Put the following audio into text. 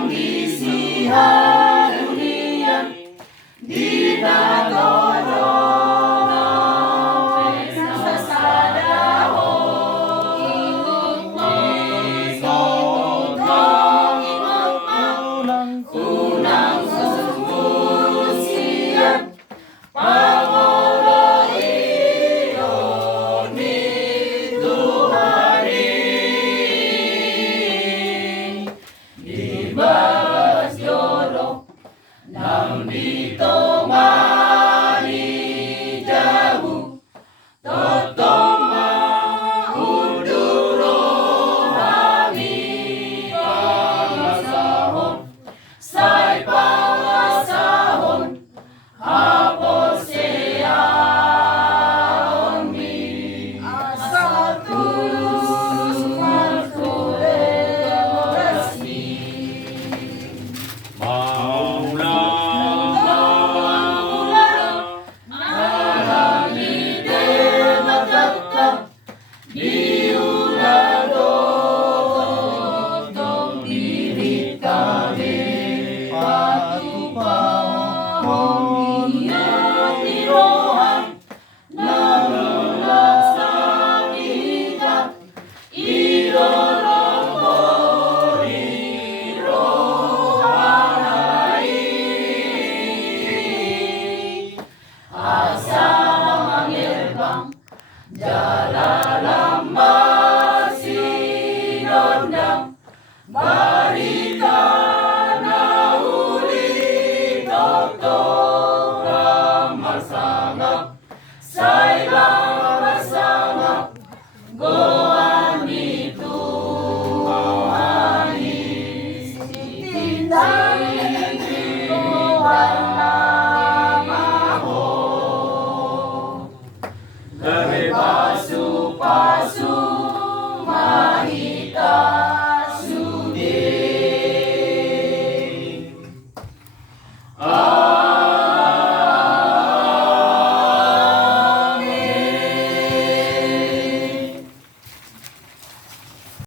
pangisihan dunia dinadorong sa sadahon. Ingot unang susian Pangolo iyon ni Tuhari ibabas yoro nang dito mani jauh totong mauduro kami pangasahon say pangasahon hapos seyaon mi asa tulus markulasi Jalalang masinondang barita na uli totoo ramasangap say ramasangap goan itu anis itindang goan namaho.